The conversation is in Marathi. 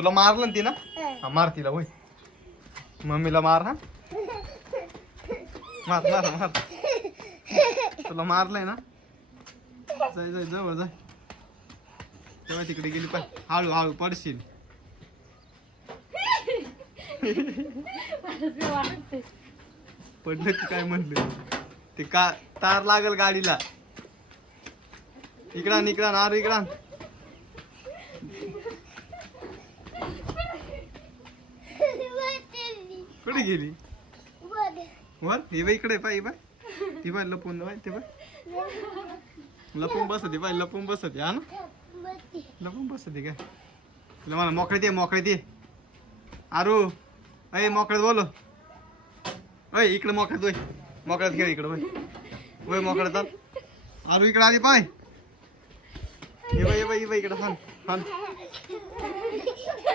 तुला मारलं ना तिला? हा मार तिला होय. मम्मीला मार. हा मार मार मार. तुला मारलंय ना? जाय जाय जवळ जाय. तेव्हा तिकडे गेली पाय. हळू हळू पडशील. पडलं की काय म्हणलं ते का तार लागल गाडीला. इकडं इकडं आरू इकडं. कुठे गेली? वर हे बाई इकडे पाय बाय. ती बाय लपून बाय ते बाय लपून बसते बाय लपून बसते. हा ना लपून बसते काय? तुला मला मोकळे दे आरू. अय मोकळ्यात बोलो. अय इकडे मोकळ्यात वय. मोकळ्यात खेळ इकडे वय. वय मोकळ्यात आरू इकडे आली पाय. ये बाई इकडे हान हान.